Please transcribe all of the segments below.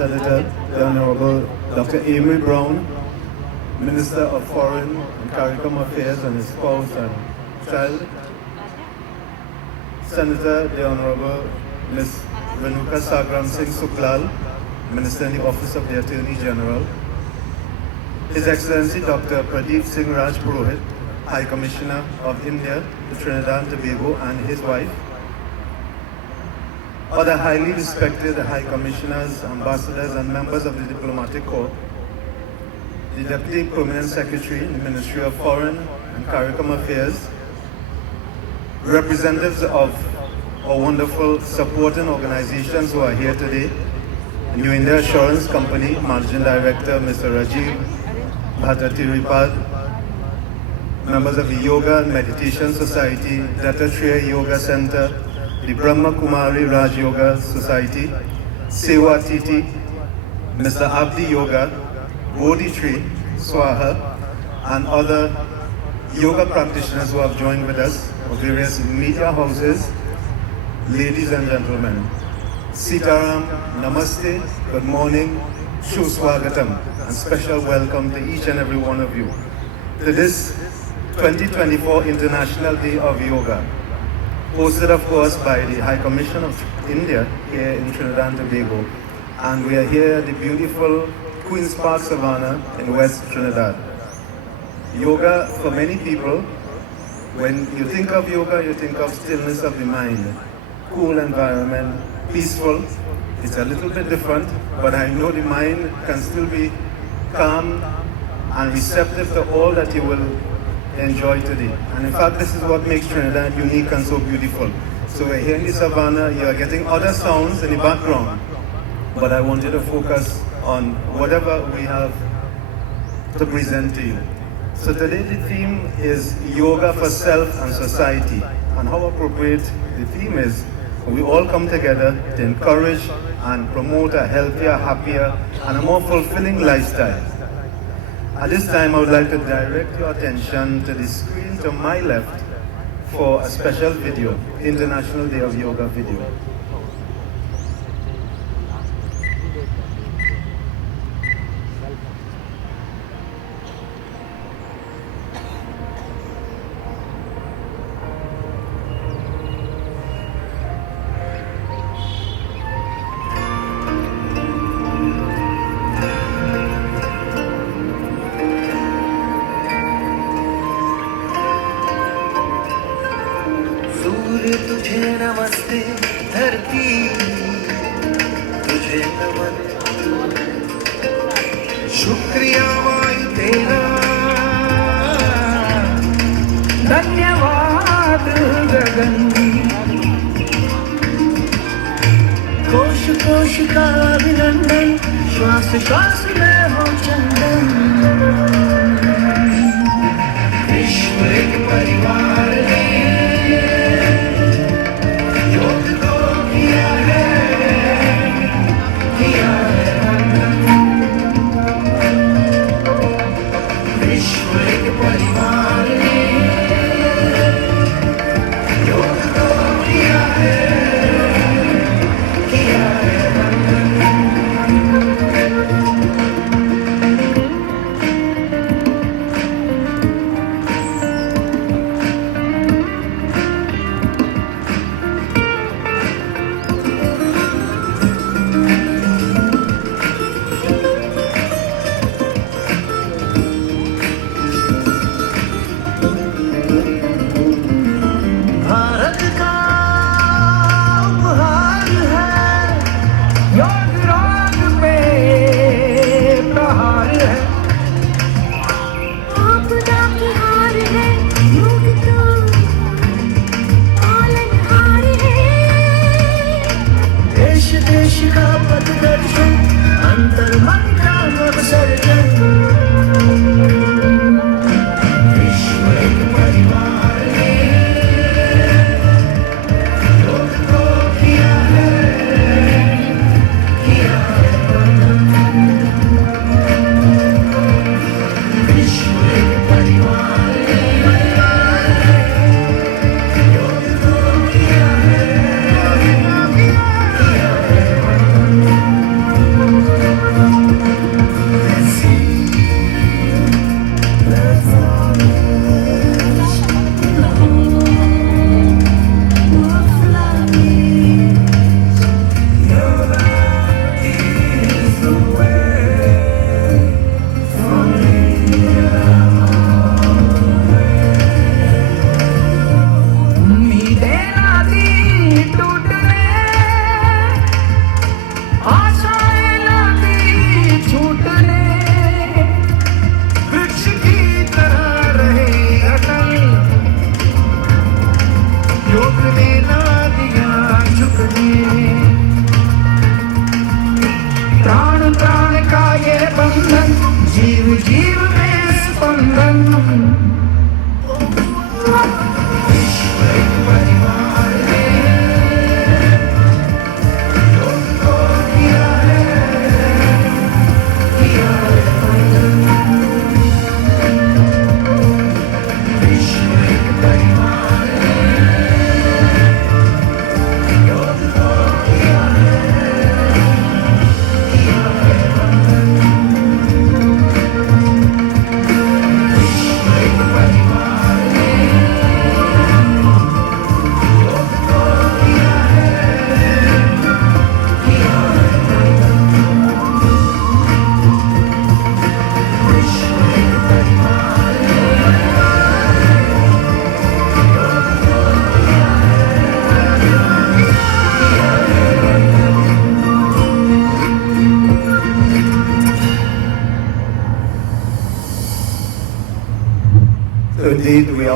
Senator, the Honorable Dr. Amory Brown, Minister of Foreign and CARICOM Affairs, and his spouse and child, Senator, the Honorable Ms. Renuka Sagram Singh Suklal, Minister in the Office of the Attorney General, His Excellency Dr. Pradeep Singh Raj Purohit, High Commissioner of India to Trinidad and Tobago, and his wife, other highly respected High Commissioners, Ambassadors, and members of the Diplomatic Corps, the Deputy Permanent Secretary in the Ministry of Foreign and CARICOM Affairs, representatives of our wonderful supporting organizations who are here today, New India Assurance Company, Managing Director Mr. Rajiv Bhattatiripad, members of the Yoga and Meditation Society, Dattatreya Yoga Center, the Brahma Kumari Raj Yoga Society, Sewa Titi, Mr. Abdi Yoga, Bodhi Tree, Swaha, and other yoga practitioners who have joined with us of various media houses, ladies and gentlemen. Sitaram, Namaste, good morning, Shuswagatam, and special welcome to each and every one of you to this 2024 International Day of Yoga, hosted of course by the High Commission of India here in Trinidad and Tobago, and we are here at the beautiful Queen's Park Savannah in West Trinidad. Yoga, for many people, when you think of yoga, you think of stillness of the mind, cool environment, peaceful. It's a little bit different, but I know the mind can still be calm and receptive to all that you will enjoy today. And in fact, this is what makes Trinidad unique and so beautiful. So we're here in the savannah, you are getting other sounds in the background, but I want you to focus on whatever we have to present to you. So today the theme is Yoga for Self and Society, and how appropriate the theme is. We all come together to encourage and promote a healthier, happier, and a more fulfilling lifestyle. At this time, I would like to direct your attention to the screen to my left for a special video, International Day of Yoga video. तुझे नमस्ते धरती तुझे नमन शुक्रिया वायु तेरा धन्यवाद गगन कोश कोश का अभिनंदन श्वास श्वास में हो चंदन विश्व एक परिवार है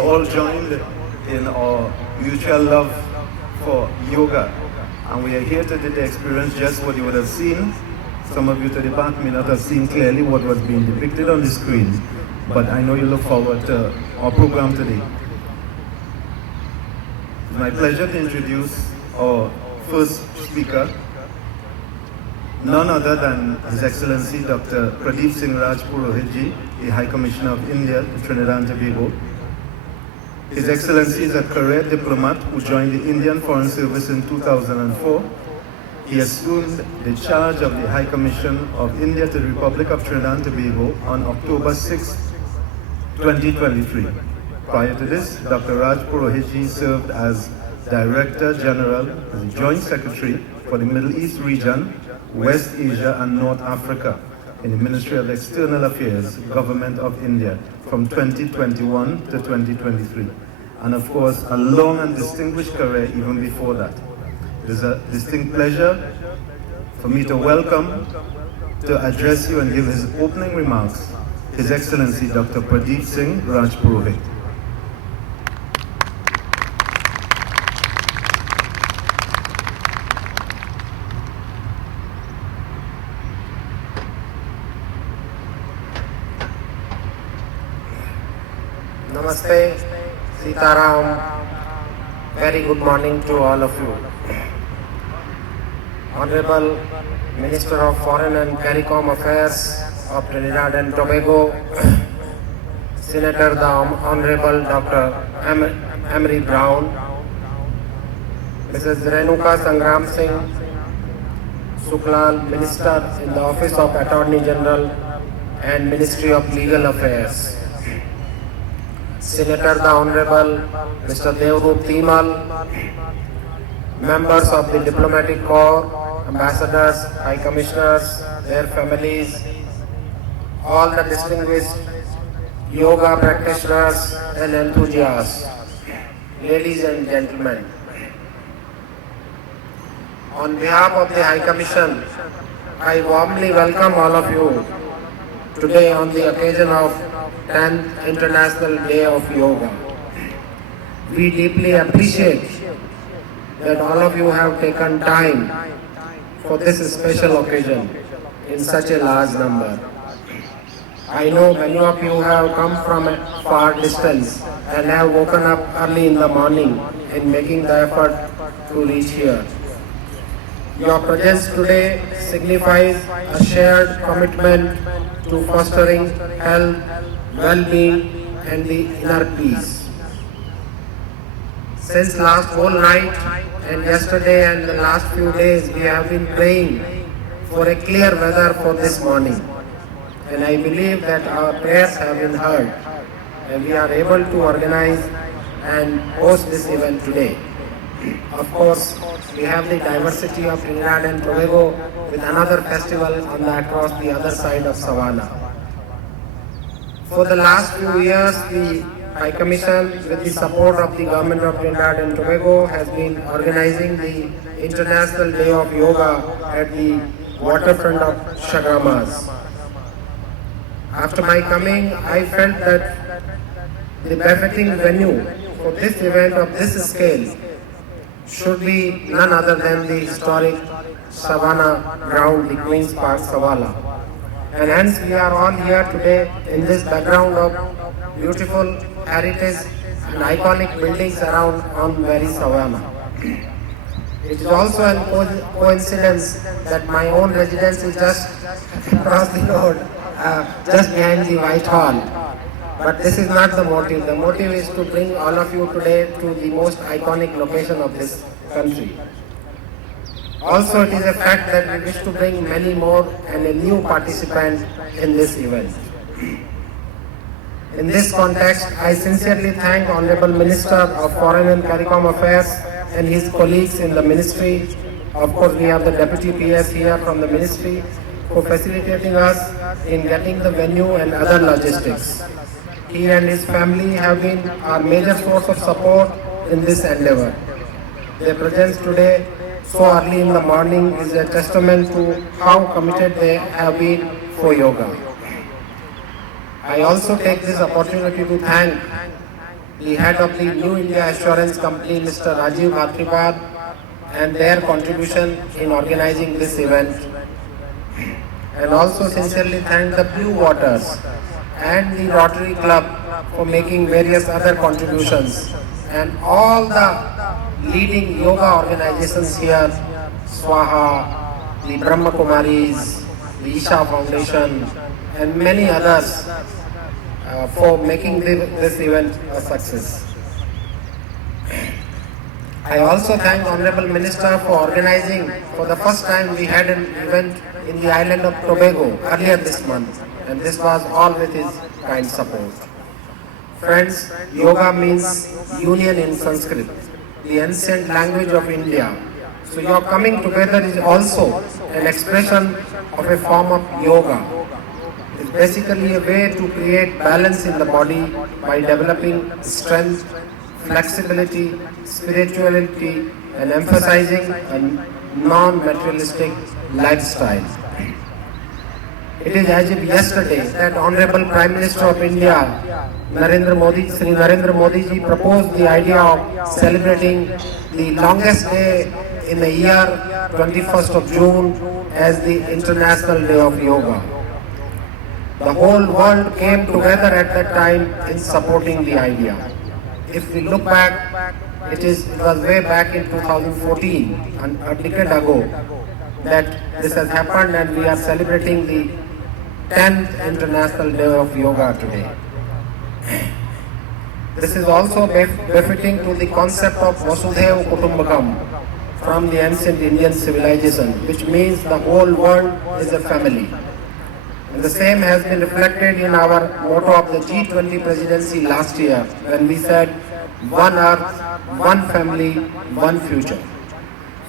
all joined in our mutual love for yoga. And we are here today to experience just what you would have seen. Some of you to the back may not have seen clearly what was being depicted on the screen, but I know you look forward to our program today. It's my pleasure to introduce our first speaker, none other than His Excellency Dr. Pradeep Singh Raj Purohitji, the High Commissioner of India to Trinidad and Tobago. His Excellency is a career diplomat who joined the Indian Foreign Service in 2004. He assumed the charge of the High Commission of India to the Republic of Trinidad and Tobago on October 6, 2023. Prior to this, Dr. Raj Purohitji served as Director General and Joint Secretary for the Middle East region, West Asia and North Africa in the Ministry of External Affairs, Government of India from 2021 to 2023. And of course, a long and distinguished career even before that. It is a distinct pleasure for me to welcome, to address you and give his opening remarks, His Excellency Dr. Pradeep Singh Raj Purohit. Namaste, Sitaram. Very good morning to all of you. Honorable Minister of Foreign and CARICOM Affairs of Trinidad and Tobago, Senator the Honorable Dr. Emery Brown, Mrs. Renuka Sangram Singh Suklal, Minister in the Office of Attorney General and Ministry of Legal Affairs, Senator the Honorable Mr. Devrup Timal, members of the Diplomatic Corps, ambassadors, high commissioners, their families, all the distinguished yoga practitioners and enthusiasts, ladies and gentlemen. On behalf of the High Commission, I warmly welcome all of you today on the occasion of 10th International Day of Yoga. We deeply appreciate that all of you have taken time for this special occasion in such a large number. I know many of you have come from a far distance and have woken up early in the morning in making the effort to reach here. Your presence today signifies a shared commitment to fostering health, well-being and the inner peace. Since last whole night and yesterday and the last few days, we have been praying for a clear weather for this morning. And I believe that our prayers have been heard and we are able to organize and host this event today. Of course, we have the diversity of Trinidad and Tobago with another festival across the other side of Savannah. For the last few years, the High Commission, with the support of the Government of Trinidad and Tobago, has been organizing the International Day of Yoga at the waterfront of Shagamas. After my coming, I felt that the befitting venue for this event of this scale should be none other than the historic Savannah ground, the Queen's Park, Savannah. And hence we are all here today in this background of beautiful heritage and iconic buildings around on very Savannah. It is also a coincidence that my own residence is just across the road, just behind the White Hall. But this is not the motive. The motive is to bring all of you today to the most iconic location of this country. Also, it is a fact that we wish to bring many more and a new participant in this event. In this context, I sincerely thank Honorable Minister of Foreign and CARICOM Affairs and his colleagues in the Ministry. Of course, we have the Deputy PS here from the Ministry for facilitating us in getting the venue and other logistics. He and his family have been our major source of support in this endeavor. Their presence today so early in the morning is a testament to how committed they have been for yoga. I also take this opportunity to thank the head of the New India Assurance Company, Mr. Rajiv Bhatripad, and their contribution in organizing this event. And also sincerely thank the Blue Waters and the Rotary Club for making various other contributions, and all the leading yoga organizations here, Swaha, the Brahma Kumaris, the Isha Foundation, and many others for making this event a success. I also thank Honorable Minister for organizing. For the first time we had an event in the island of Tobago earlier this month, and this was all with his kind support. Friends, yoga means union in Sanskrit, the ancient language of India. So your coming together is also an expression of a form of yoga. It's basically a way to create balance in the body by developing strength, flexibility, spirituality, and emphasizing a non-materialistic lifestyle. It is as if yesterday that Honorable Prime Minister of India, Sri Narendra Modi ji proposed the idea of celebrating the longest day in the year, 21st of June, as the International Day of Yoga. The whole world came together at that time in supporting the idea. If we look back, it was way back in 2014, a decade ago, that this has happened, and we are celebrating the 10th International Day of Yoga today. This is also befitting to the concept of Vasudhaiva Kutumbakam from the ancient Indian civilization, which means the whole world is a family. And the same has been reflected in our motto of the G20 presidency last year, when we said, one earth, one family, one future.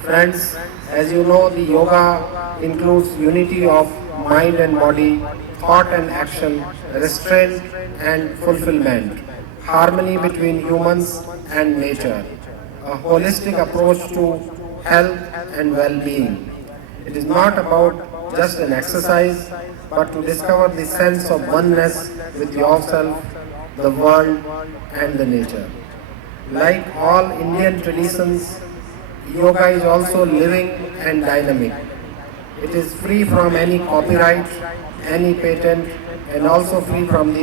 Friends, as you know, the yoga includes unity of mind and body, thought and action, restraint and fulfillment, harmony between humans and nature, a holistic approach to health and well-being. It is not about just an exercise, but to discover the sense of oneness with yourself, the world, and the nature. Like all Indian traditions, yoga is also living and dynamic. It is free from any copyright, any patent, and also free from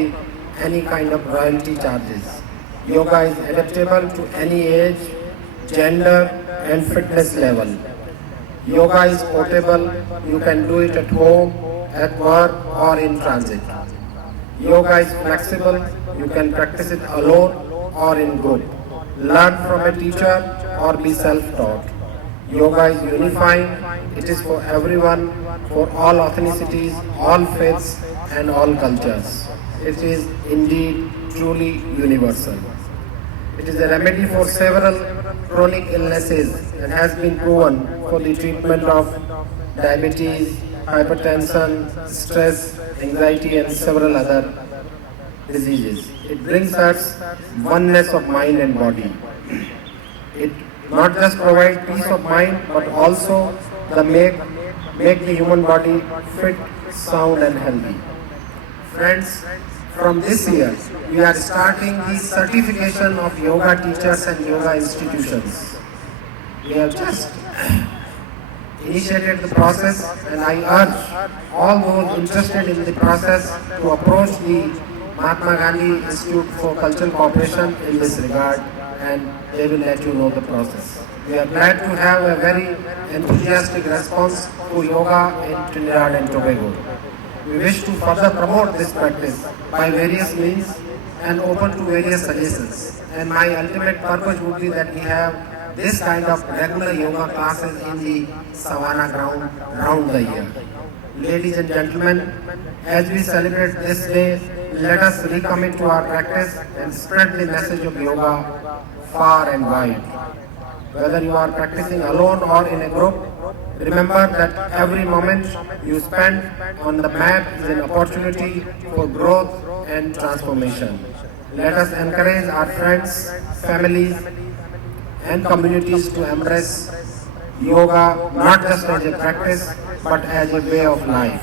any kind of royalty charges. Yoga is adaptable to any age, gender, and fitness level. Yoga is portable. You can do it at home, at work, or in transit. Yoga is flexible. You can practice it alone or in group. Learn from a teacher or be self-taught. Yoga is unifying. It is for everyone, for all ethnicities, all faiths, and all cultures. It is indeed truly universal. It is a remedy for several chronic illnesses and has been proven for the treatment of diabetes, hypertension, stress, anxiety, and several other diseases. It brings us oneness of mind and body. It not just provides peace of mind, but also make the human body fit, sound, and healthy. Friends, from this year, we are starting the certification of yoga teachers and yoga institutions. We have just initiated the process, and I urge all those interested in the process to approach the Mahatma Gandhi Institute for Cultural Cooperation in this regard, and they will let you know the process. We are glad to have a very enthusiastic response to yoga in Trinidad and Tobago. We wish to further promote this practice by various means and open to various suggestions. And my ultimate purpose would be that we have this kind of regular yoga classes in the Savannah ground round the year. Ladies and gentlemen, as we celebrate this day, let us recommit to our practice and spread the message of yoga far and wide. Whether you are practicing alone or in a group, remember that every moment you spend on the mat is an opportunity for growth and transformation. Let us encourage our friends, families, and communities to embrace yoga not just as a practice, but as a way of life.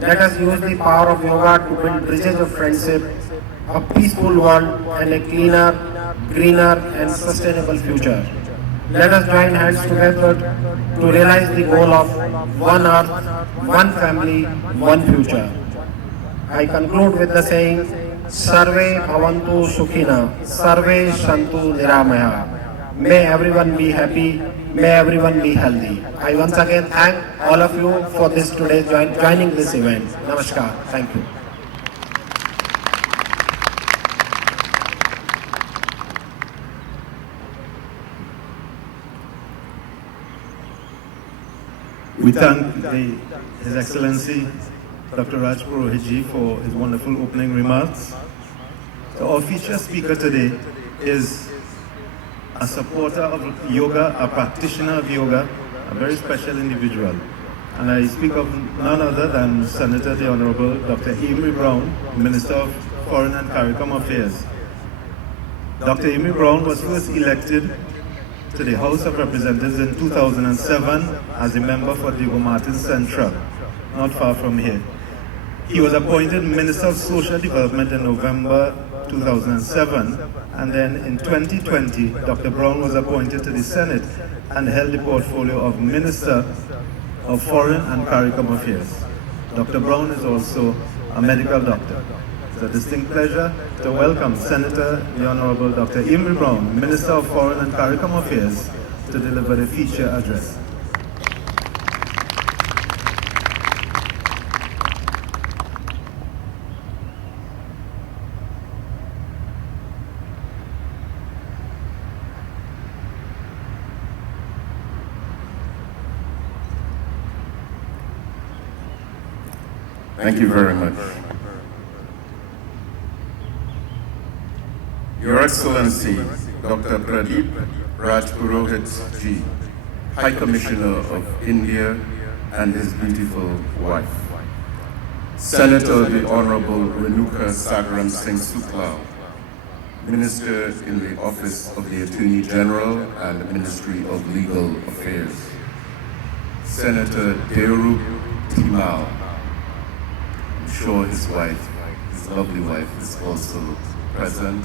Let us use the power of yoga to build bridges of friendship, a peaceful world, and a cleaner greener and sustainable future. Let us join hands together to realize the goal of one earth, one family, one future. I conclude with the saying, Sarve Bhavantu Sukhina, Sarve Shantu Niramaya. May everyone be happy, may everyone be healthy. I once again thank all of you for this today joining this event. Namaskar. Thank you. We thank His Excellency Dr. Raj Purohitji for his wonderful opening remarks. So our featured speaker today is a supporter of yoga, a practitioner of yoga, a very special individual. And I speak of none other than Senator the Honorable Dr. Amy Brown, Minister of Foreign and CARICOM Affairs. Dr. Amy Brown was first elected to the House of Representatives in 2007 as a member for Diego Martin Central, not far from here. He was appointed Minister of Social Development in November 2007, and then in 2020, Dr. Brown was appointed to the Senate and held the portfolio of Minister of Foreign and CARICOM Affairs. Dr. Brown is also a medical doctor. It's a distinct pleasure to welcome Senator the Honorable Dr. Amy Brown, Minister of Foreign and CARICOM Affairs, to deliver the feature address. Thank you very much. Your Excellency, Dr. Pradeep Raj Purohit Ji, High Commissioner of India and his beautiful wife. Senator the Honorable Renuka Sagaram Singh Suklal, Minister in the Office of the Attorney General and Ministry of Legal Affairs. Senator Deorup Timal, I'm sure his wife, his lovely wife, is also present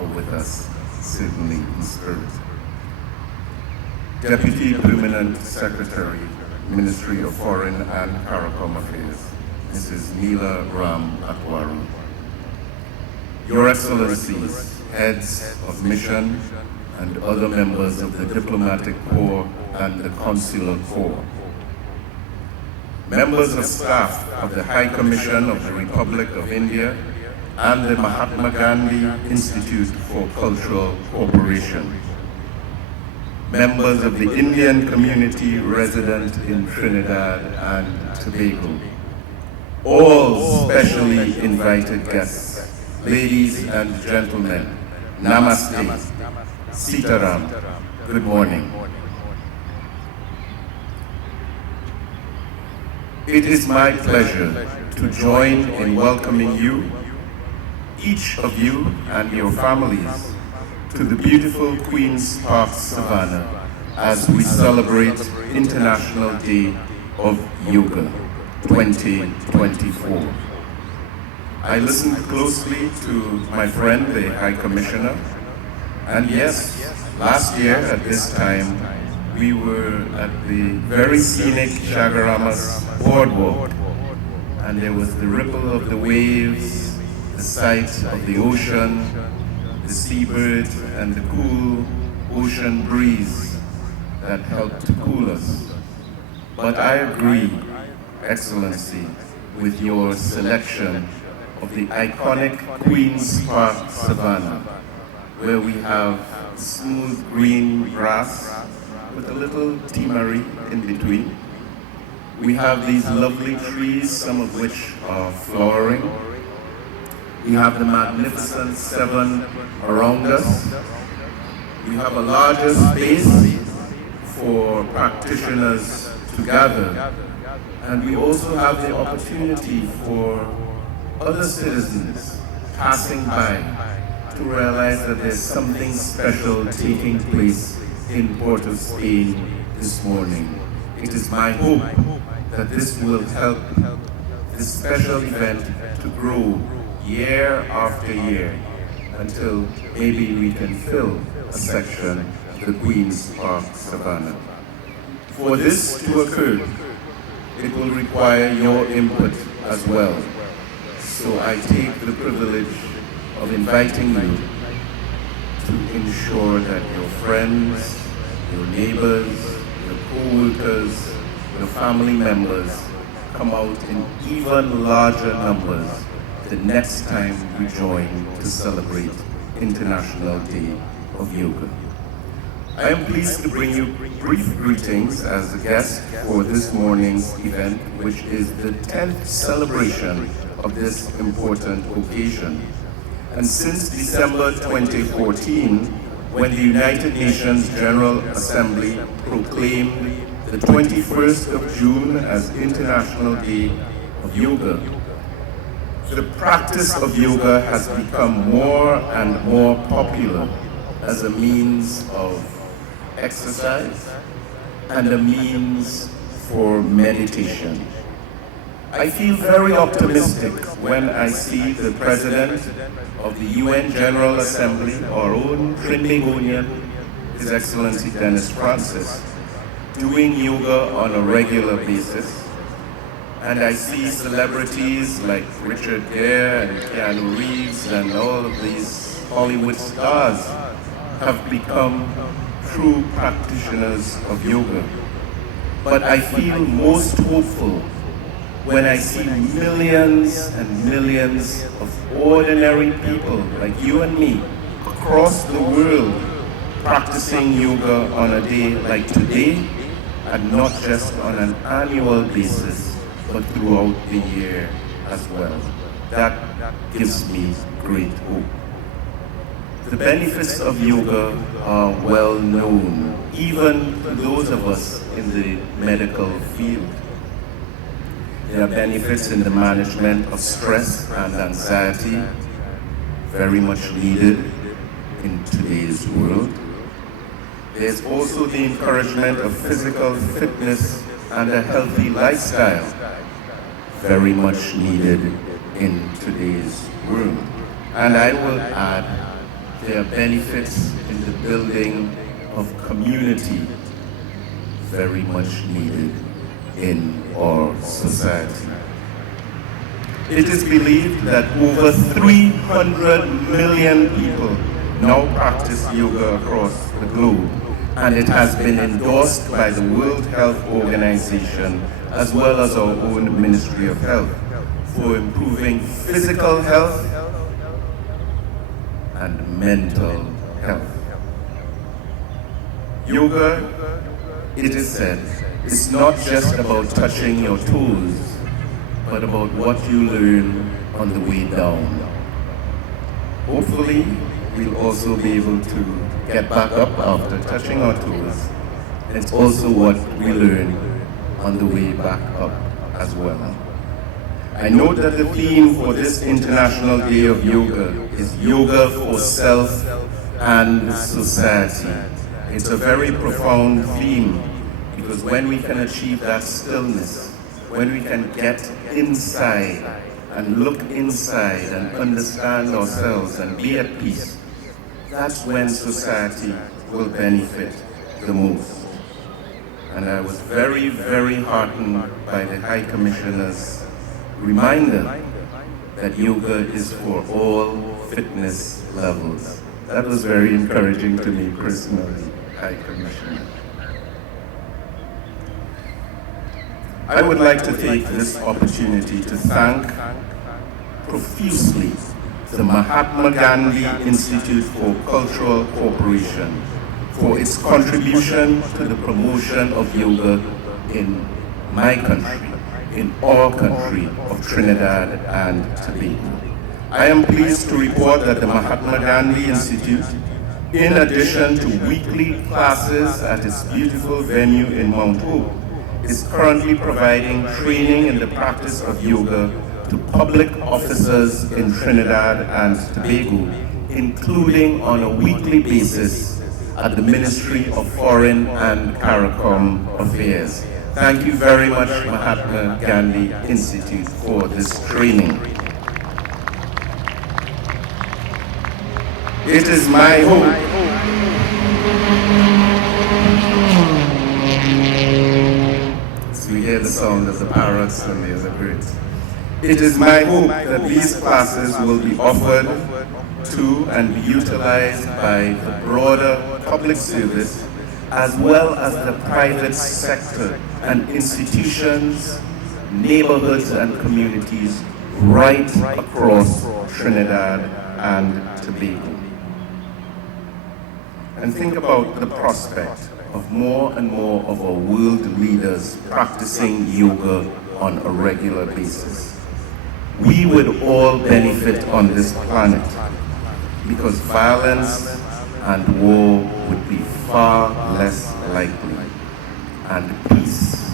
or with us, certainly in spirit. Deputy Permanent Secretary, Ministry of Foreign and CARICOM Affairs, Mrs. Neela Ram Akwaru. Your Excellencies, heads of mission and other members of the Diplomatic Corps and the Consular Corps. Members of staff of the High Commission of the Republic of India and the Mahatma Gandhi Institute for Cultural Cooperation. Members of the Indian community resident in Trinidad and Tobago. All specially invited guests, ladies and gentlemen, Namaste, Sitaram, good morning. It is my pleasure to join in welcoming you, each of you and your families, to the beautiful Queen's Park Savannah as we celebrate International Day of Yoga 2024. I listened closely to my friend, the High Commissioner, and yes, last year at this time, we were at the very scenic Chagaramas boardwalk, and there was the ripple of the waves, the sight of the ocean, the seabird, and the cool ocean breeze that helped to cool us. But I agree, Excellency, with your selection of the iconic Queen's Park Savannah, where we have smooth green grass with a little timari in between. We have these lovely trees, some of which are flowering. We have the magnificent seven around us. We have a larger space for practitioners to gather. And we also have the opportunity for other citizens passing by to realize that there's something special taking place in Port of Spain this morning. It is my hope that this will help this special event to grow year after year until maybe we can fill a section of the Queen's Park Savannah. For this to occur, it will require your input as well. So I take the privilege of inviting you to ensure that your friends, your neighbors, your co-workers, your family members come out in even larger numbers the next time we join to celebrate International Day of Yoga. I am pleased to bring you brief greetings as a guest for this morning's event, which is the 10th celebration of this important occasion. And since December 2014, when the United Nations General Assembly proclaimed the 21st of June as International Day of Yoga, the practice of yoga has become more and more popular as a means of exercise and a means for meditation. I feel very optimistic when I see the President of the UN General Assembly, our own Trinidadian, His Excellency Dennis Francis, doing yoga on a regular basis. And I see celebrities like Richard Gere and Keanu Reeves and all of these Hollywood stars have become true practitioners of yoga. But I feel most hopeful when I see millions and millions of ordinary people like you and me across the world practicing yoga on a day like today, and not just on an annual basis, but throughout the year as well. That gives me great hope. The benefits of yoga are well known, even to those of us in the medical field. There are benefits in the management of stress and anxiety, very much needed in today's world. There's also the encouragement of physical fitness and a healthy lifestyle, very much needed in today's world. And I will add, there are benefits in the building of community, very much needed in our society. It is believed that over 300 million people now practice yoga across the globe, and it has been endorsed by the World Health Organization as well as our own Ministry of Health for improving physical health and mental health. Yoga, it is said, is not just about touching your toes, but about what you learn on the way down. Hopefully, we'll also be able to get back up after touching our toes. It's also what we learn on the way back up as well. I know that the theme for this International Day of Yoga is Yoga for Self and Society. It's a very profound theme, because when we can achieve that stillness, when we can get inside and look inside and understand ourselves and be at peace, that's when society will benefit the most. And I was very, very heartened by the High Commissioner's reminder that yoga is for all fitness levels. That was very encouraging to me personally, High Commissioner. I would like to take this opportunity to thank profusely the Mahatma Gandhi Institute for Cultural Cooperation for its contribution to the promotion of yoga in my country, in our country of Trinidad and Tobago. I am pleased to report that the Mahatma Gandhi Institute, in addition to weekly classes at its beautiful venue in Mount Hope, is currently providing training in the practice of yoga to public officers in Trinidad and Tobago, including on a weekly basis at the Ministry of Foreign and CARICOM Affairs. Thank you very much, Mahatma Gandhi Institute, for this training. It is my hope so we hear the sound of the parrots and the other birds. It is my hope that these classes will be offered to and be utilized by the broader public service as well as the private sector and institutions, neighborhoods and communities right across Trinidad and Tobago. And think about the prospect of more and more of our world leaders practicing yoga on a regular basis. We would all benefit on this planet because violence and war would be far less likely and peace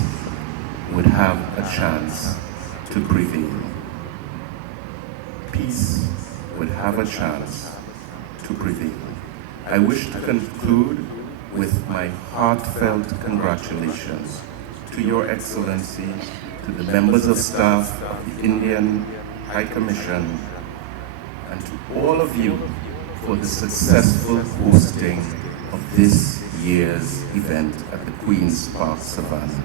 would have a chance to prevail. Peace would have a chance to prevail. I wish to conclude with my heartfelt congratulations to Your Excellency, to the members of staff of the Indian High Commission, and to all of you for the successful hosting of this year's event at the Queen's Park Savannah.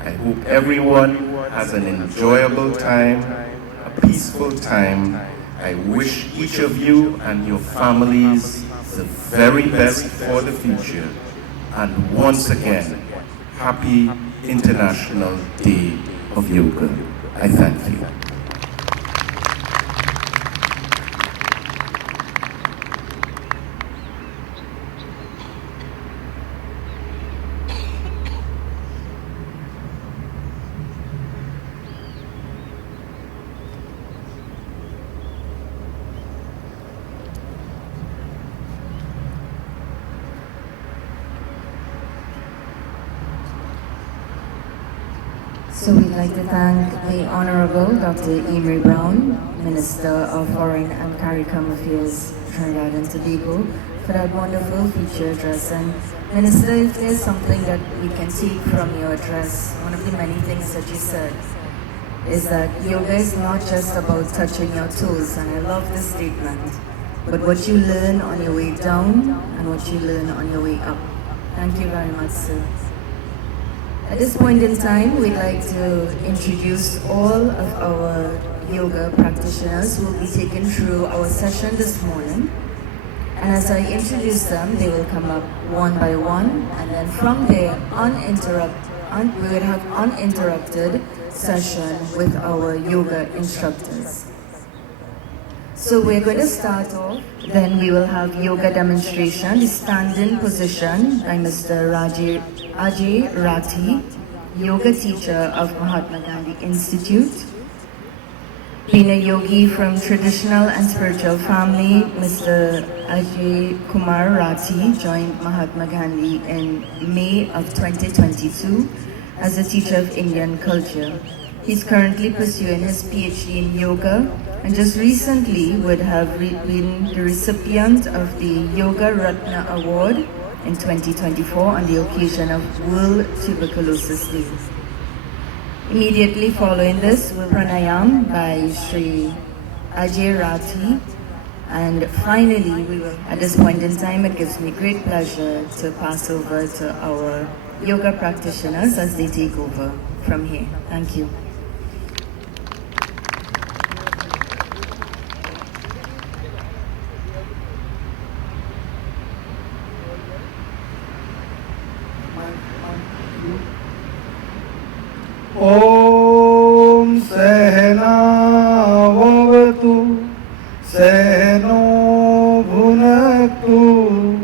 I hope everyone has an enjoyable time, a peaceful time. I wish each of you and your families the very best for the future. And once again, happy International Day of Yoga. I thank you. So we'd like to thank the Honorable Dr. Emery Brown, Minister of Foreign and CARICOM Affairs, Trinidad and Tobago, for that wonderful feature address. And Minister, if there's something that we can take from your address, one of the many things that you said is that yoga is not just about touching your toes, and I love this statement, but what you learn on your way down and what you learn on your way up. Thank you very much, sir. At this point in time, we'd like to introduce all of our yoga practitioners who will be taken through our session this morning. And as I introduce them, they will come up one by one, and then from there, we will have uninterrupted session with our yoga instructors. So we're going to start off, then we will have yoga demonstration, the standing position by Mr. Ajay Rathi, yoga teacher of Mahatma Gandhi Institute. Being a yogi from traditional and spiritual family, Mr. Ajay Kumar Rathi joined Mahatma Gandhi in May of 2022 as a teacher of Indian culture. He's currently pursuing his PhD in yoga and just recently would have been the recipient of the Yoga Ratna Award in 2024 on the occasion of World Tuberculosis Day. Immediately following this, will pranayam by Sri Ajay Rathi. And finally, at this point in time, it gives me great pleasure to pass over to our yoga practitioners as they take over from here. Thank you. Om Sehna Vavatu Sehno Bhunaktu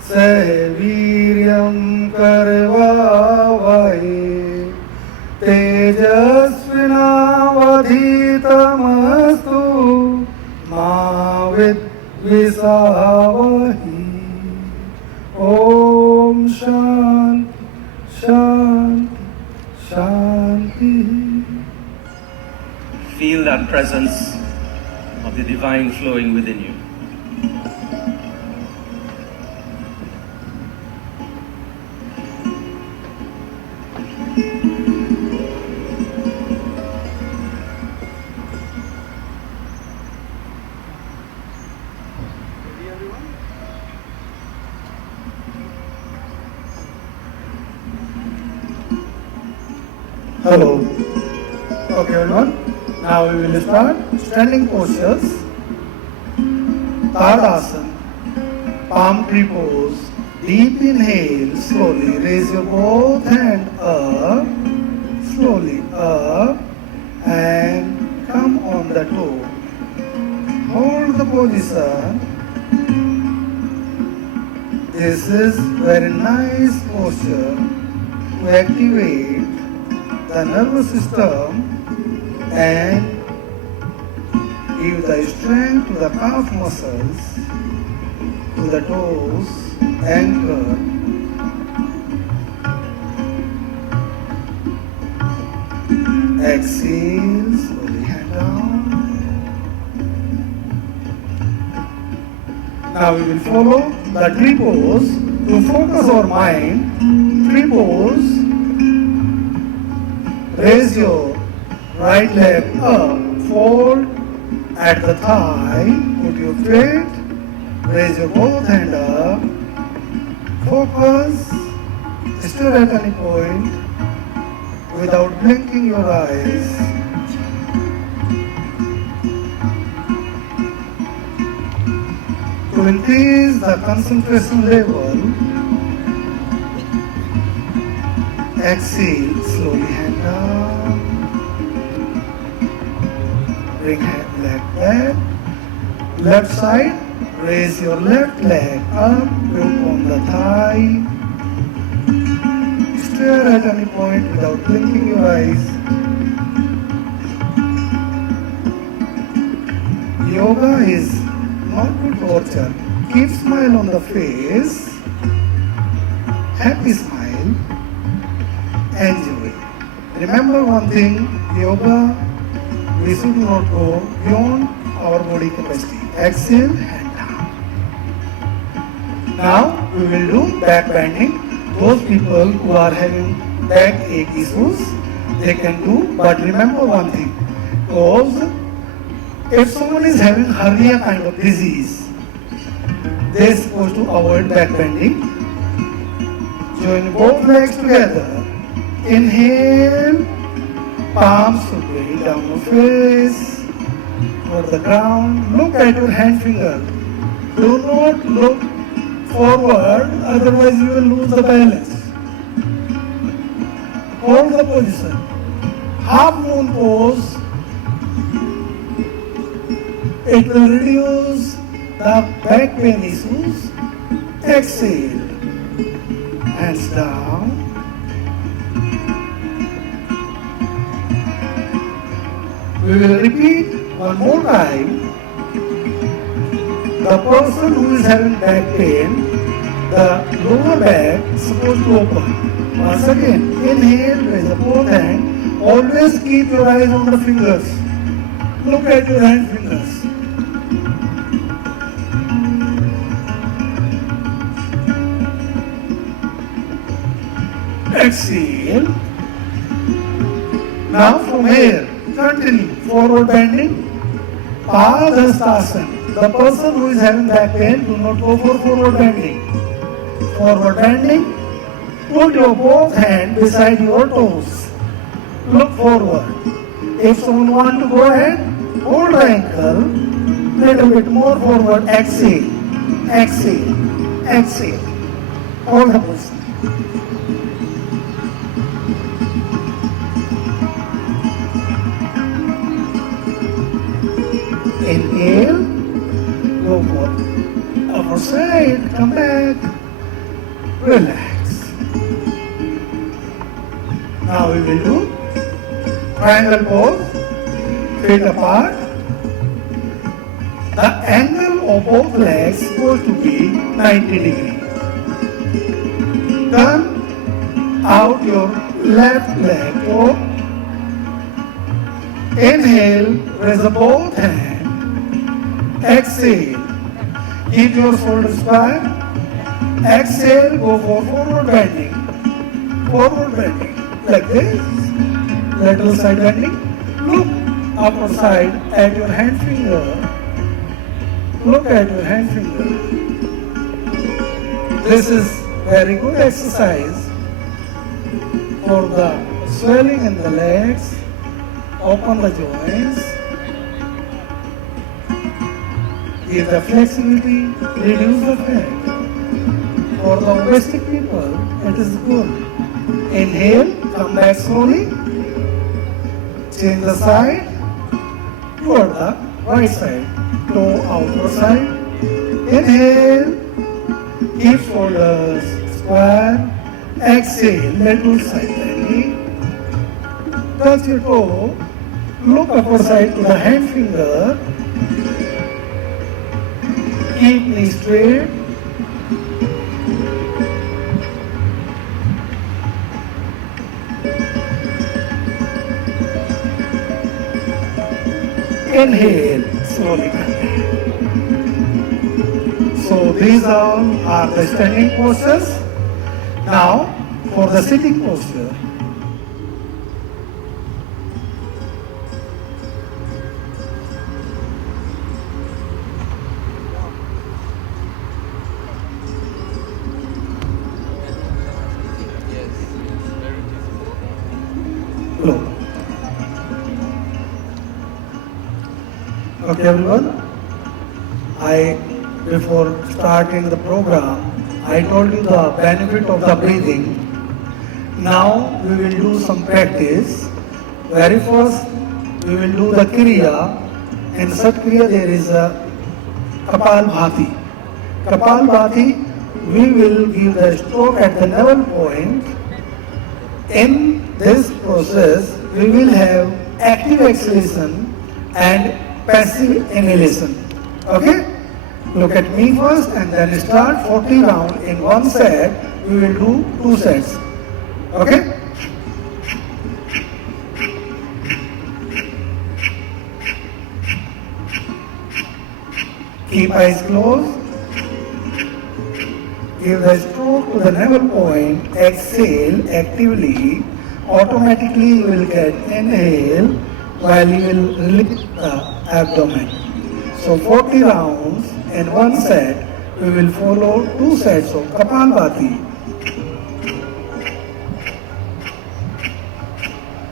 Seviryam Karvavahe Tejasvinavadhitamastu Ma Vidvisavahi. Om Shanti Shanti Shanti. Feel that presence of the divine flowing within you. Hello. Okay, everyone. Now we will start standing postures. Tadasana. Palm tree pose. Deep inhale. Slowly raise your both hands up. Slowly up. And come on the toe. Hold the position. This is very nice posture to activate the nervous system and give the strength to the calf muscles, to the toes, ankle. Exhale, slowly hand down. Now we will follow the tree pose to focus our mind. Tree pose. Raise your right leg up, fold at the thigh, put your feet, raise your both hand up, focus, stare at any point without blinking your eyes. To increase the concentration level, exhale, slowly hand down. Bring leg back. Left side, raise your left leg up, look on the thigh. Stare at any point without blinking your eyes. Yoga is not to torture. Keep smile on the face. Happy smile. Enjoy. Remember one thing, yoga, we should not go beyond our body capacity. Exhale, hand down. Now we will do back bending. Those people who are having back ache issues, they can do, but remember one thing, because if someone is having hernia kind of disease, they are supposed to avoid back bending. Join both legs together. Inhale, palms to way down your face, toward the ground. Look at your hand finger. Do not look forward, otherwise you will lose the balance. Hold the position. Half moon pose. It will reduce the back pain issues. Exhale. Hands down. We will repeat one more time. The person who is having back pain, the lower back is supposed to open. Once again, inhale, raise the both hand. Always keep your eyes on the fingers. Look at your hand fingers. Exhale. Now from here, continue forward bending. Padhastasana. The person who is having back pain, do not go for forward bending. Forward bending. Put your both hands beside your toes. Look forward. If someone wants to go ahead, hold the ankle. Little bit more forward. Exhale. Exhale. Exhale. Hold the position. Inhale, go for upper side, come back, relax. Now we will do triangle pose, feet apart. The angle of both legs is supposed to be 90 degrees. Turn out your left leg, go. Inhale, raise the both hands. Exhale, keep your shoulders back. Exhale, go for forward bending. Forward bending, like this. Lateral side bending. Look upper side at your hand finger. Look at your hand finger. This is very good exercise for the swelling in the legs, open the joints, give the flexibility, reduce the fat. For the obesity people, it is good. Inhale, come back slowly, change the side, toward the right side, toe outer side. Inhale, keep shoulders square. Exhale, little side bending. Touch your toe, look upper side to the hand finger. Keep knee straight. Inhale, slowly come back. So these all are the standing postures. Now for the sitting posture. Look. Okay everyone, before starting the program, I told you the benefit of the breathing. Now we will do some practice. Very first, we will do the Kriya. In such Kriya there is a Kapal Bhati. Kapal Bhati, we will give the stroke at the navel point. In this process, we will have active exhalation and passive inhalation. Okay? Look at me first and then start 40 rounds in one set. We will do 2 sets. Okay? Keep eyes closed. Give the stroke to the navel point. Exhale actively. Automatically you will get inhale while you will release the abdomen. So 40 rounds in one set. We will follow 2 sets of Kapalbhati.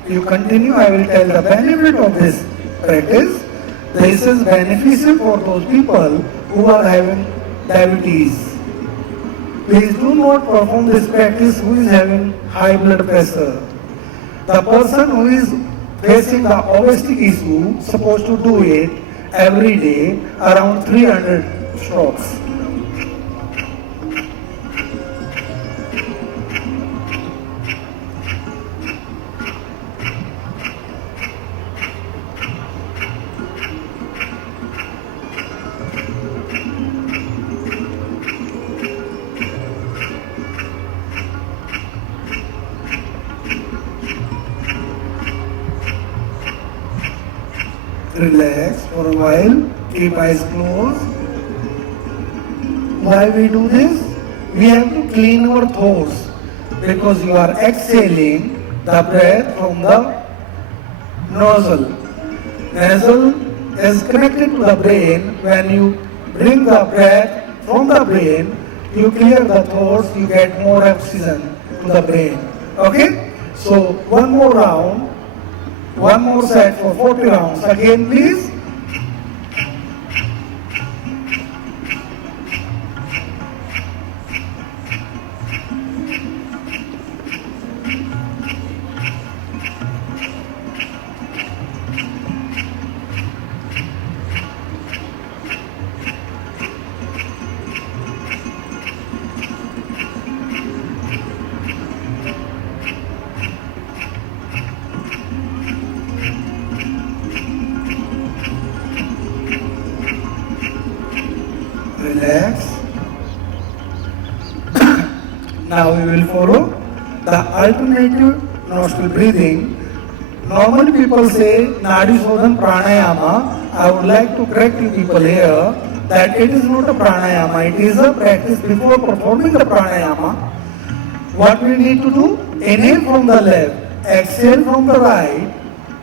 You continue, I will tell the benefit of this practice. This is beneficial for those people who are having diabetes. Please do not perform this practice who is having high blood pressure. The person who is facing the obesity issue supposed to do it every day around 300 strokes. Relax for a while, keep eyes closed. Why we do this? We have to clean our throats because you are exhaling the breath from the nostril. Nostril is connected to the brain. When you bring the breath from the brain, you clear the throats, you get more oxygen to the brain. Okay? So one more round. One more set for 40 rounds. Again, please. Relax. Now we will follow the alternative nostril breathing. Normally people say Nadi Shodhan Pranayama. I would like to correct you people here that it is not a pranayama. It is a practice before performing the pranayama. What we need to do? Inhale from the left, exhale from the right.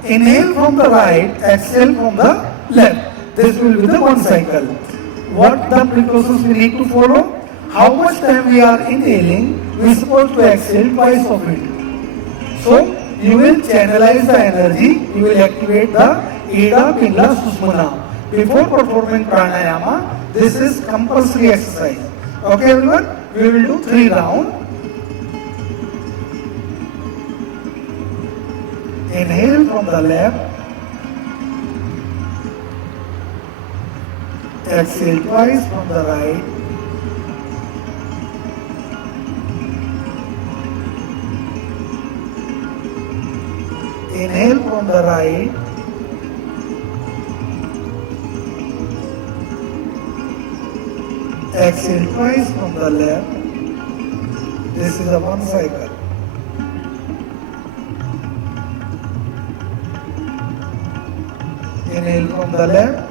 Inhale from the right, exhale from the left. This will be the one cycle. What the precautions we need to follow? How much time we are inhaling, we are supposed to exhale twice of it. So, you will channelize the energy, you will activate the Ida Pingla Susmana. Before performing pranayama, this is compulsory exercise. Okay everyone, we will do 3 rounds. Inhale from the left, exhale twice from the right. Inhale from the right. Exhale twice from the left. This is a 1 cycle. Inhale from the left.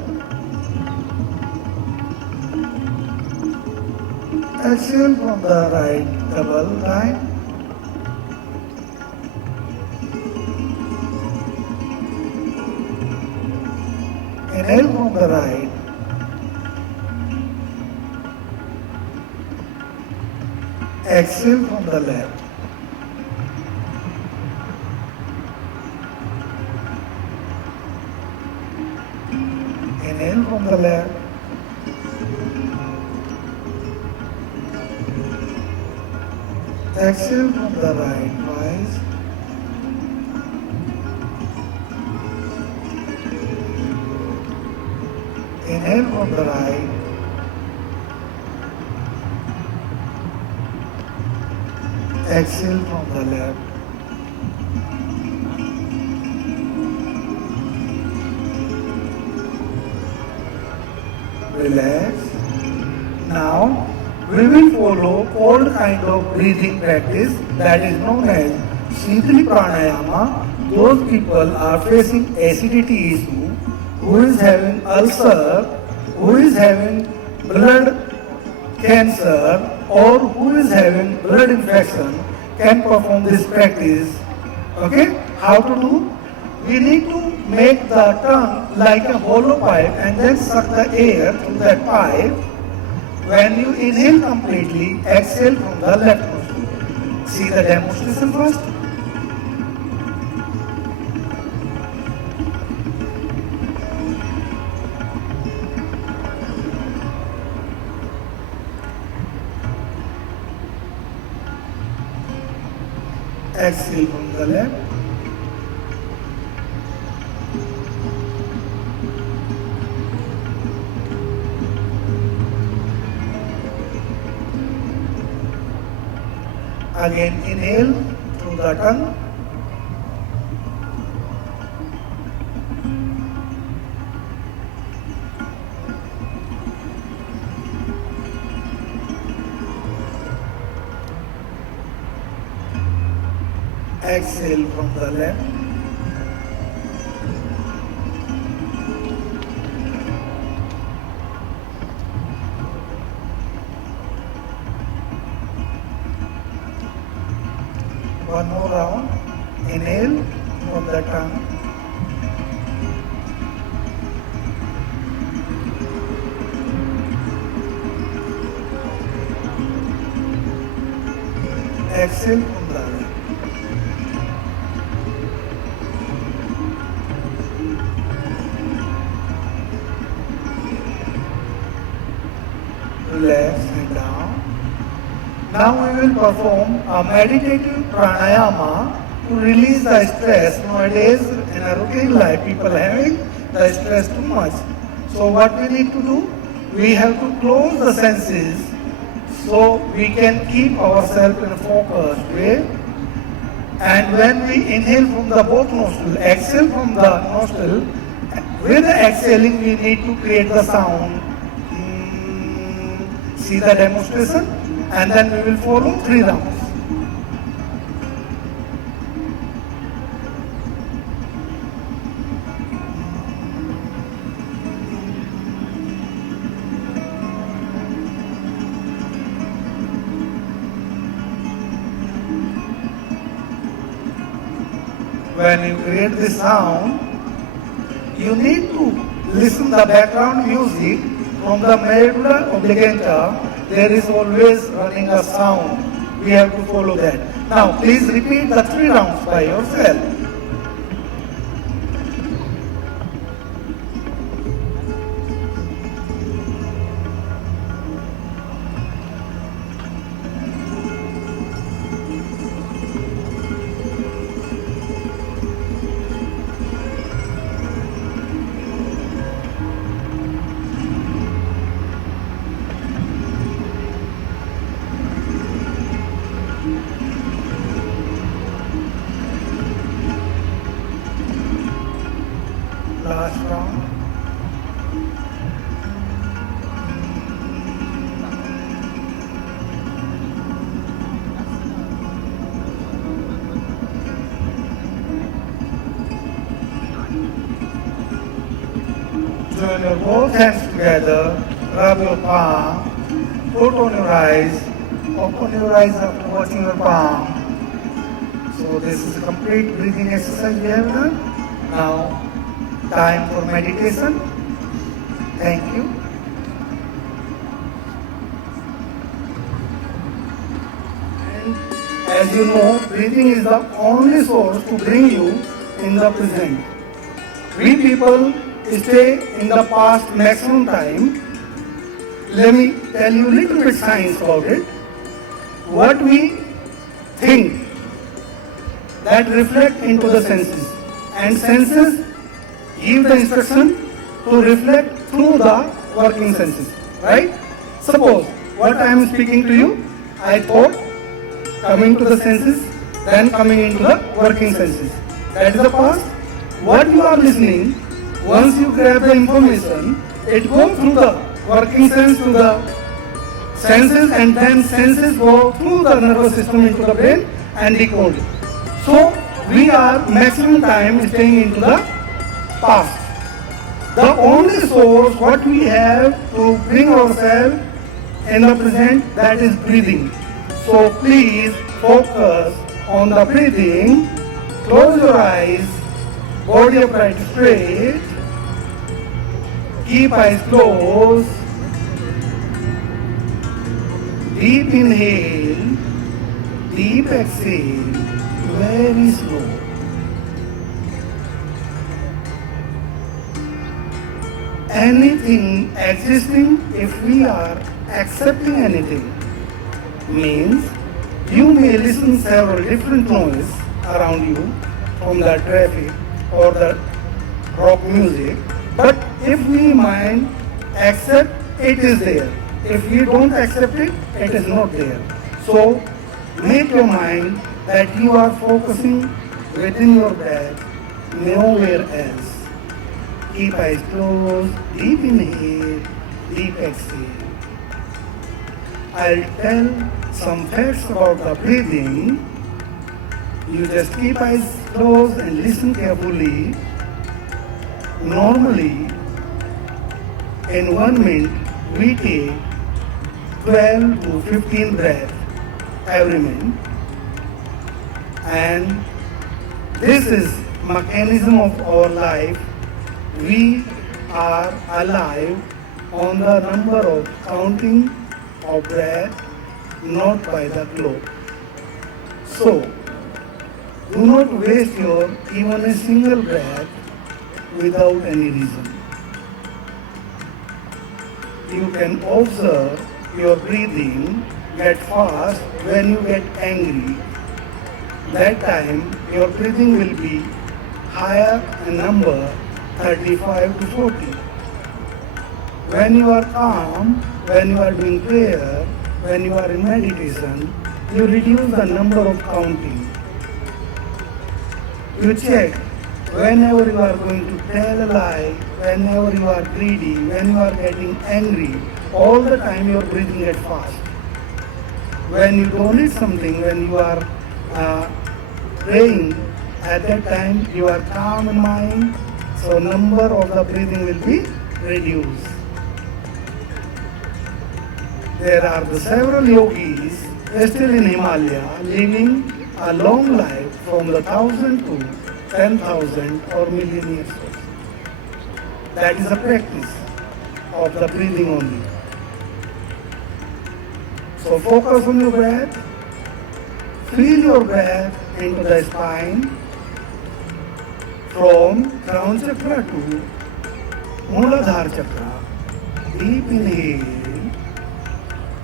Exhale from the right, double time. Inhale from the right. Exhale from the left. Inhale from the left. Exhale from the right twice. Inhale from the right. Exhale from the left. Relax. Now we will follow old kind of breathing practice that is known as Shitali Pranayama. Those people are facing acidity issue, who is having ulcer, who is having blood cancer, or who is having blood infection can perform this practice. Okay? How to do? We need to make the tongue like a hollow pipe and then suck the air through that pipe. When you inhale completely, exhale from the left nostril. See the demonstration first. Exhale from the left. Again inhale through the tongue. Exhale from the left. One more round. Inhale from the tongue. Exhale from the left. Relax and down. Now we will perform a meditative pranayama to release the stress. Nowadays in a routine life people having the stress too much. So what we need to do? We have to close the senses so we can keep ourselves in a focused way. And when we inhale from the both nostril, exhale from the nostril, with the exhaling we need to create the sound. See the demonstration, and then we will follow 3 rounds. When you create this sound, you need to listen the background music. From the medulla oblongata, there is always running a sound. We have to follow that. Now please repeat the 3 rounds by yourself. Last round. Join your both hands together, rub your palm, put on your eyes, open your eyes after watching your palm. So this is a complete breathing exercise we have done. Now time for meditation. Thank you. And as you know, breathing is the only source to bring you in the present. We people stay in the past maximum time. Let me tell you a little bit science about it. What we think, that reflect into the senses, and senses give the instruction to reflect through the working senses, right? Suppose what I am speaking to you, I thought coming to the senses, then coming into the working senses. That is the past. What you are listening, once you grab the information, it goes through the working sense to the senses, and then senses go through the nervous system into the brain and decode. So we are maximum time staying into the past. The only source what we have to bring ourselves in the present, that is breathing. So please focus on the breathing. Close your eyes, body upright straight. Keep eyes closed. Deep inhale, deep exhale, very slow. Anything existing, if we are accepting anything, means you may listen several different noise around you from the traffic or the rock music, but if we mind accept, it is there. If we don't accept it, it is not there. So make your mind that you are focusing within your breath, nowhere else. Keep eyes closed, deep inhale, deep exhale. I'll tell some facts about the breathing. You just keep eyes closed and listen carefully. Normally, in 1 minute, we take 12 to 15 breaths every minute. And this is mechanism of our life. We are alive on the number of counting of breath, not by the clock. So, do not waste your even a single breath without any reason. You can observe your breathing get fast when you get angry. That time your breathing will be higher in number 35 to 40. When you are calm, when you are doing prayer, when you are in meditation, you reduce the number of counting. You check whenever you are going to tell a lie, whenever you are greedy, when you are getting angry, all the time your breathing gets fast. When you don't need something, when you are praying, at that time you are calm in mind, so number of the breathing will be reduced. There are the several yogis still in Himalaya living a long life from the 1,000 to 10,000 or million years old. That is a practice of the breathing only. So focus on your breath, Feel your breath into the spine from crown chakra to Mooladhara chakra. Deep inhale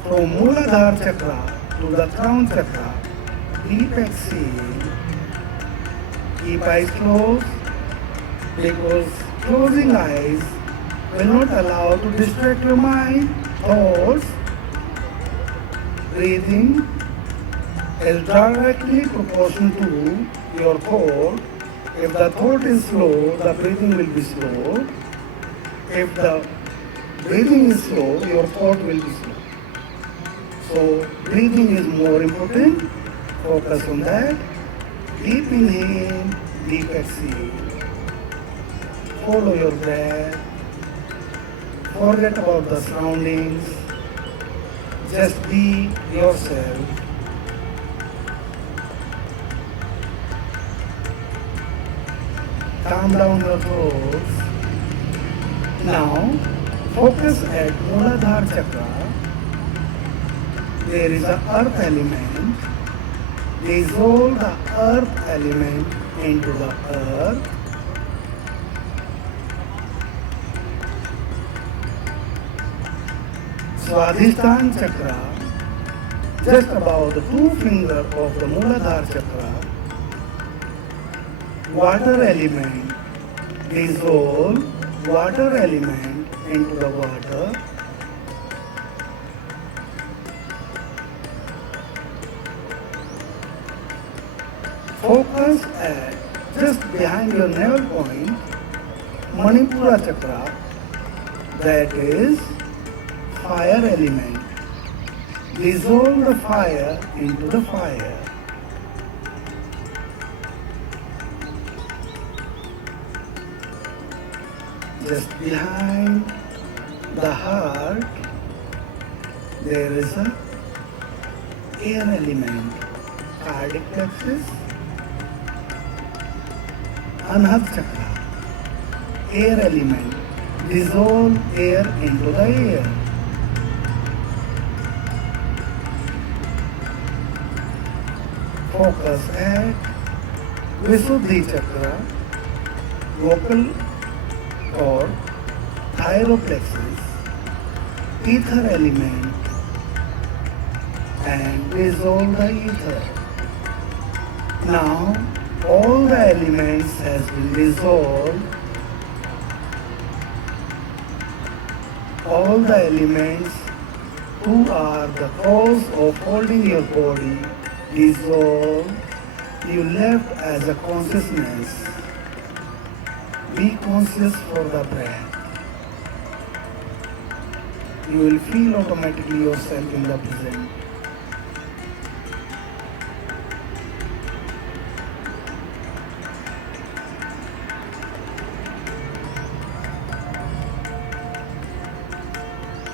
from Mooladhara chakra to the crown chakra. Deep exhale. Keep eyes closed because closing eyes will not allow to distract your mind, thoughts. Breathing is directly proportional to your thought. If the thought is slow, the breathing will be slow. If the breathing is slow, your thought will be slow. So breathing is more important. Focus on that. Deep inhale, deep exhale. Follow your breath. Forget about the surroundings. Just be yourself. Calm down your thoughts. Now, focus at Mooladhara chakra. There is an earth element. Dissolve the earth element into the earth. Swadhisthana chakra, just above the two fingers of the Mooladhara chakra. Water element, dissolve water element into the water. Focus at just behind your navel point, Manipura chakra, that is fire element. Dissolve the fire into the fire. Just behind the heart, there is a air element, cardiac plexus, Anahata chakra, air element. Dissolve air into the air. Focus at Visuddhi chakra, vocal cord, thyroplexus, ether element, and dissolve the ether. Now all the elements has been dissolved. All the elements who are the cause of holding your body dissolve. You left as a consciousness. Be conscious for the breath. You will feel automatically yourself in the present.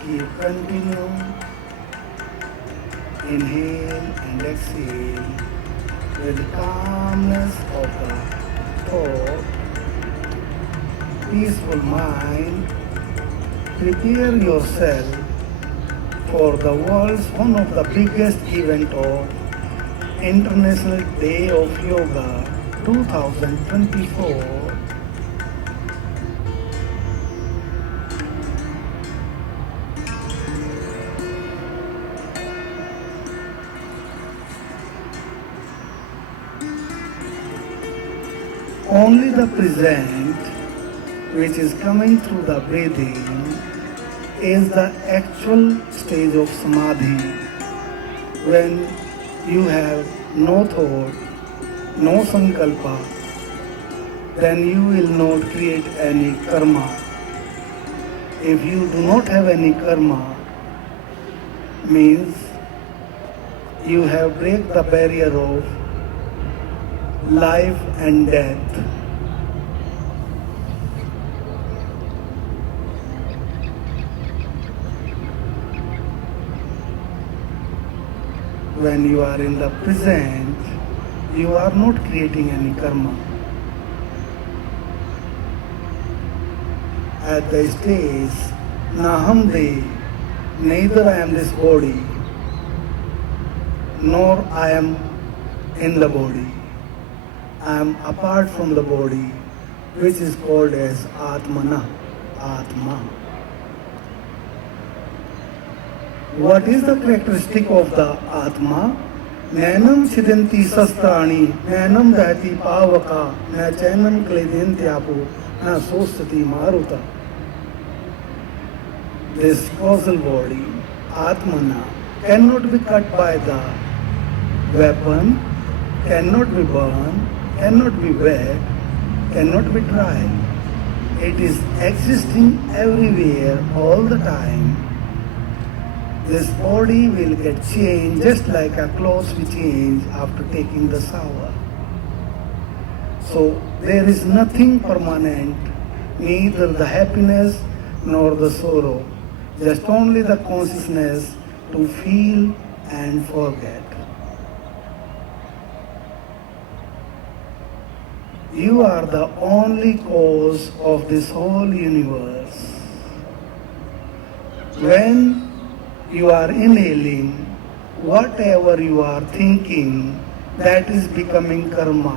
Keep continue. Inhale and exhale with the calmness of the thought. Peaceful mind. Prepare yourself for the world's one of the biggest event of International Day of Yoga 2024. Only the present, which is coming through the breathing, is the actual stage of samadhi. When you have no thought, no sankalpa, then you will not create any karma. If you do not have any karma, means you have break the barrier of life and death. When you are in the present, you are not creating any karma. At the stage, Naham De, neither I am this body, nor I am in the body. I am apart from the body, which is called as Atmana, Atma. What is the characteristic of the Atma? Nanam chidanti sastrani, nanam dati pavaka, na chainam kledentyapu, na sostati maruta. This causal body, Atmana, cannot be cut by the weapon, cannot be burned, cannot be wet, cannot be dry. It is existing everywhere all the time. This body will get changed just like a clothes we change after taking the shower. So there is nothing permanent, neither the happiness nor the sorrow, just only the consciousness to feel and forget. You are the only cause of this whole universe. When you are inhaling, whatever you are thinking, that is becoming karma.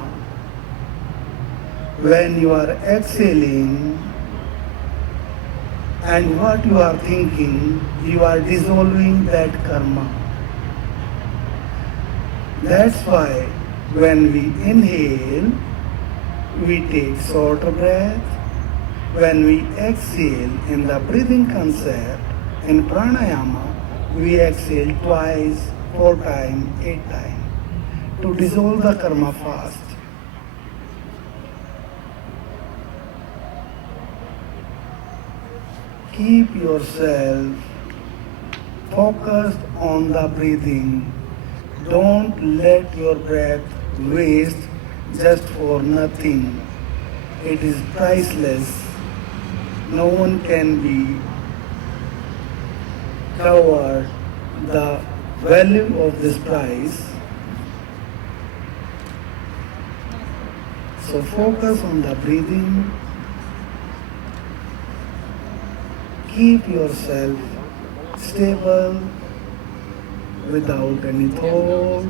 When you are exhaling, and what you are thinking, you are dissolving that karma. That's why when we inhale, we take shorter breath. When we exhale in the breathing concept, in pranayama, we exhale twice, 4 times, 8 times to dissolve the karma fast. Keep yourself focused on the breathing. Don't let your breath waste just for nothing. It is priceless. No one can be covered the value of this price. So focus on the breathing. Keep yourself stable without any thought.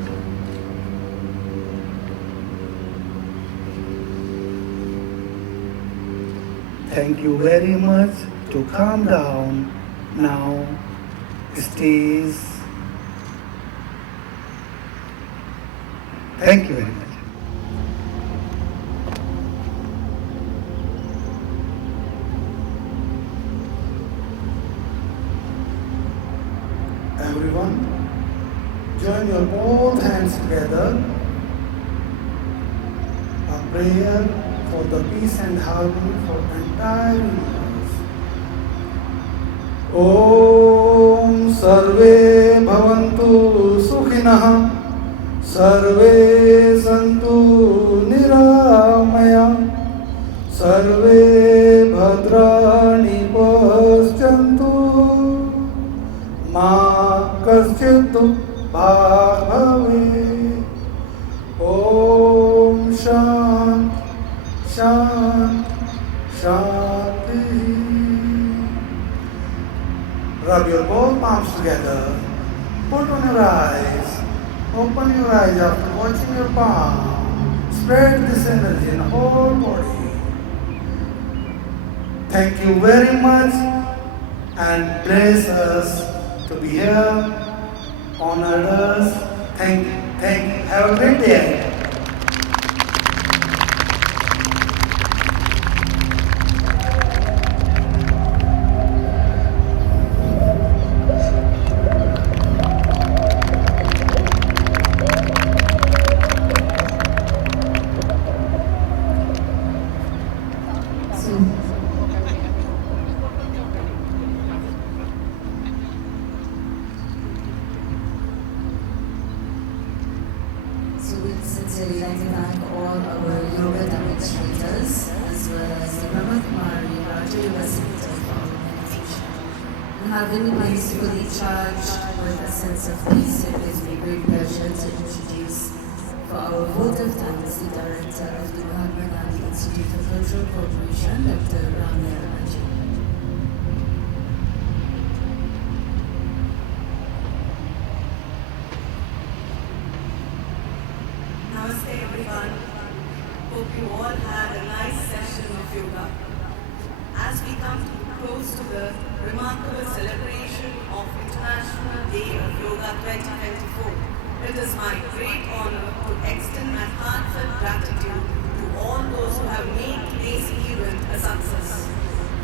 Thank you very much. To calm down now, stays. Thank you very much. Everyone, join your both hands together. A prayer for the peace and harmony for entire universe. Om Sarve Bhavantu Sukhinah, Sarve Santu Niramaya, Sarve Bhadrani Paschantu, Ma Kaschit Bhave. Om Shant Shant Shanti. Rub your both palms together. Put on your eyes. Open your eyes after watching your palm. Spread this energy in the whole body. Thank you very much and bless us to be here. Honored us. Thank you. Thank you. Have a great day. So we sincerely like to thank all our yoga demonstrators as well as the Brahma Kumari Raja Yoga Center for our meditation. And having minds fully charged with a sense of peace, it gives me great pleasure to introduce for our vote of thanks the Director of the Mahatma Gandhi Institute for Cultural Cooperation, Dr. Ramya Raji. everyone. Hope you all had a nice session of yoga. As we come close to the remarkable celebration of International Day of Yoga 2024, it is my great honor to extend my heartfelt gratitude to all those who have made today's event a success.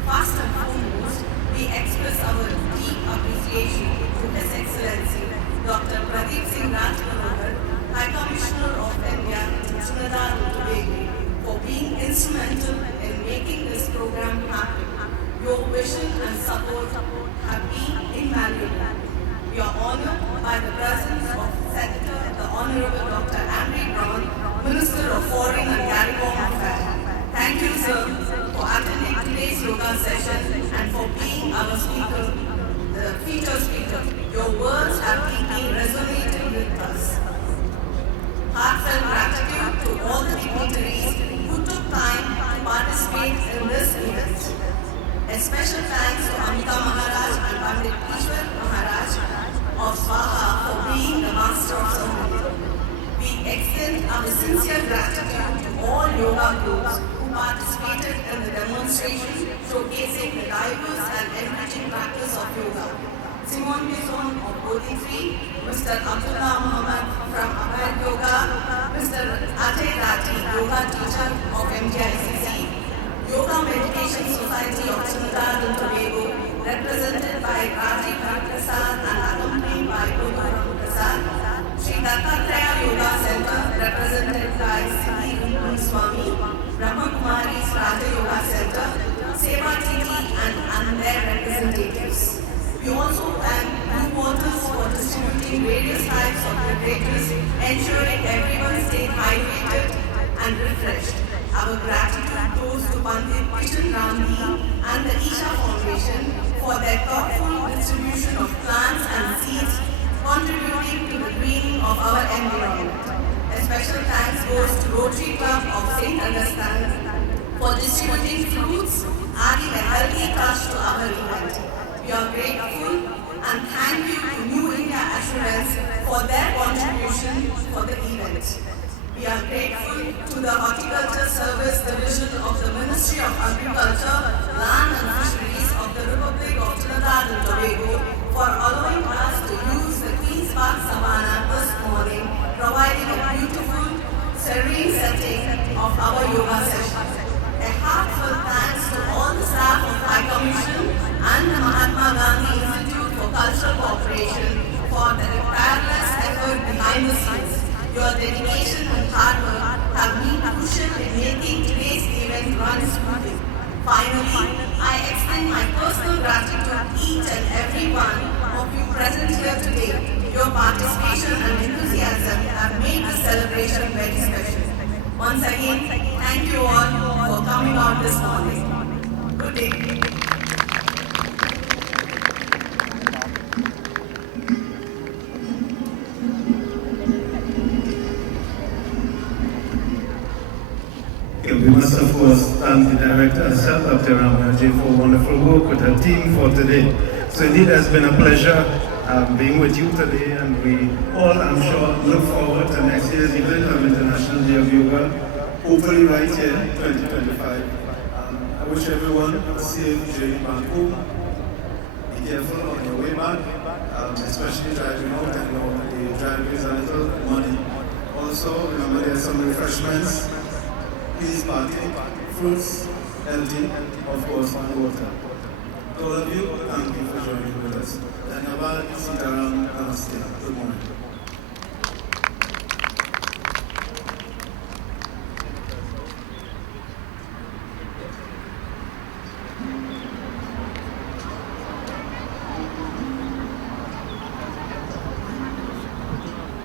First and foremost, we express our deep appreciation to His Excellency Dr. Pradeep Singh Rajmanohar, High Commissioner of India to Trinidad and Tobago, for being instrumental in making this program happen. Your vision and support have been invaluable. We are honored by the presence of Senator the Honorable Dr. Henry Brown, Minister of Foreign and CARICOM Affairs. Thank you, sir, for attending today's yoga session and for being our speaker, the featured speaker. Your words have deeply resonated with us. Heartfelt gratitude to all the dignitaries who took time to participate in this event. A special thanks to Amita Maharaj and Pandit Ishwar Maharaj of Swaha for being the master of ceremony. We extend our sincere gratitude to all yoga groups who participated in the demonstration showcasing the diverse and enriching practice of yoga. Simon Bison of Bodhi Tree, Mr. Abdullah Muhammad from Abhay Yoga, Mr. Ajay Rati, yoga teacher of MGICC, Yoga Meditation Society of Trinidad and Tobago, represented by Rajiv Prasad and accompanied by Guru Prasad, Sri Dattatreya Yoga Center, represented by Sri Swami, Brahma Kumari's Raja Yoga Center, Seva Titi and their representatives. We also thank Blue Waters for distributing various types of beverages, ensuring everyone stayed hydrated and refreshed. Our gratitude goes to Pandit Kishan Ramji and the Isha Foundation for their thoughtful distribution of plants and seeds, contributing to the greening of our environment. A special thanks goes to Rotary Club of St. Augustine for distributing fruits, adding a healthy touch to our event. We are grateful and thank you to New India Assurance for their contribution for the event. We are grateful to the Horticulture Service Division of the Ministry of Agriculture, Land and Fisheries of the Republic of Trinidad and Tobago for allowing us to use the Queen's Park Savannah this morning, providing a beautiful, serene setting of our yoga session. A heartfelt thanks to all the staff of High Commission and the Mahatma Gandhi Institute for Cultural Cooperation for their tireless effort behind the scenes. Your dedication and hard work have been crucial in making today's event run smoothly. Finally, I extend my personal gratitude to each and every one of you present here today. Your participation and enthusiasm have made this celebration very special. Once again, thank you all for coming out this morning. Good day. We must of course thank the director herself, Dr. Ramaji, for wonderful work with her team for today. So indeed it has been a pleasure being with you today, and we all, I'm sure, look forward to next year's event of International Day of Yoga, hopefully right here, 2025. I wish everyone a safe journey back home. Be careful on your way back, especially driving out. I know the driving is a little money. Also, remember there's some refreshments. Please partake, fruits, healthy, of course, and water. To all of you,